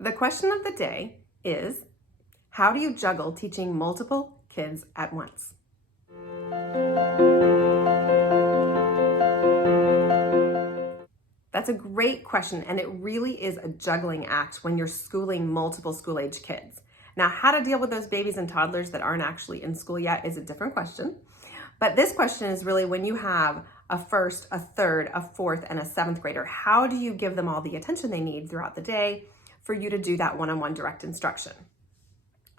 The question of the day is, how do you juggle teaching multiple kids at once? That's a great question, and it really is a juggling act when you're schooling multiple school-age kids. Now, how to deal with those babies and toddlers that aren't actually in school yet is a different question. But this question is really when you have a first, a third, a fourth, and a seventh grader, how do you give them all the attention they need throughout the day for you to do that one-on-one direct instruction?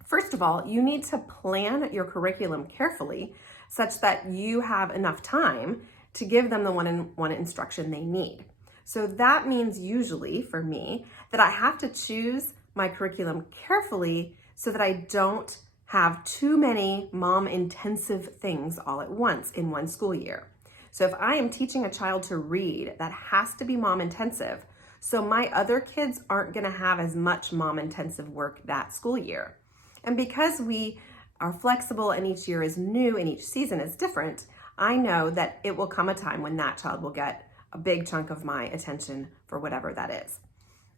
First of all, you need to plan your curriculum carefully such that you have enough time to give them the one-on-one instruction they need. So that means usually for me that I have to choose my curriculum carefully so that I don't have too many mom-intensive things all at once in one school year. So if I am teaching a child to read, that has to be mom-intensive. So my other kids aren't gonna have as much mom-intensive work that school year. And because we are flexible and each year is new and each season is different, I know that it will come a time when that child will get a big chunk of my attention for whatever that is.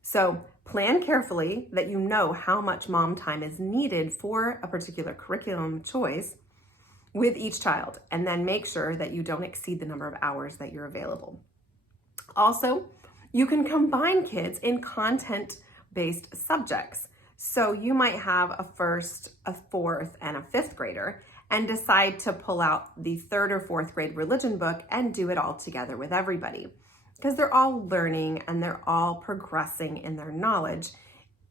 So plan carefully that you know how much mom time is needed for a particular curriculum choice with each child, and then make sure that you don't exceed the number of hours that you're available. Also, you can combine kids in content-based subjects. So you might have a first, a fourth, and a fifth grader and decide to pull out the third or fourth grade religion book and do it all together with everybody. Because they're all learning and they're all progressing in their knowledge.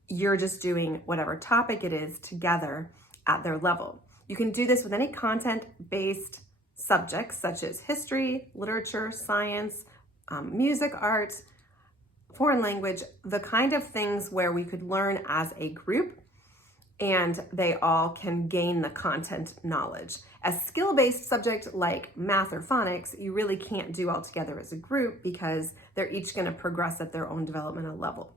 You're just doing whatever topic it is together at their level. You can do this with any content-based subjects such as history, literature, science, music, art, foreign language, the kind of things where we could learn as a group and they all can gain the content knowledge. A skill-based subject like math or phonics, you really can't do all together as a group because they're each gonna progress at their own developmental level.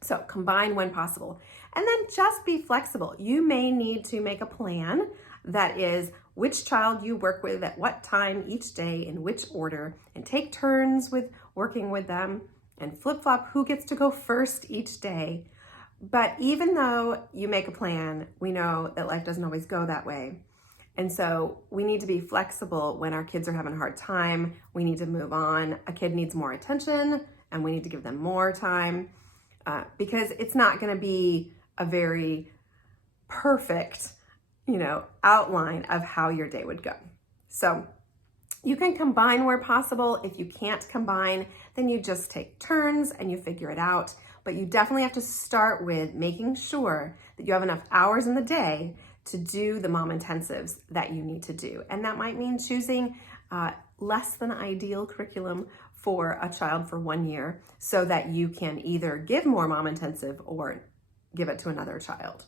So combine when possible. And then just be flexible. You may need to make a plan that is which child you work with at what time each day in which order, and take turns with working with them and flip-flop who gets to go first each day. But even though you make a plan, we know that life doesn't always go that way. And so we need to be flexible when our kids are having a hard time. We need to move on. A kid needs more attention and we need to give them more time because it's not gonna be a very perfect, outline of how your day would go. So you can combine where possible. If you can't combine, then you just take turns and you figure it out. But you definitely have to start with making sure that you have enough hours in the day to do the mom intensives that you need to do. And that might mean choosing less than ideal curriculum for a child for 1 year so that you can either give more mom intensive or give it to another child.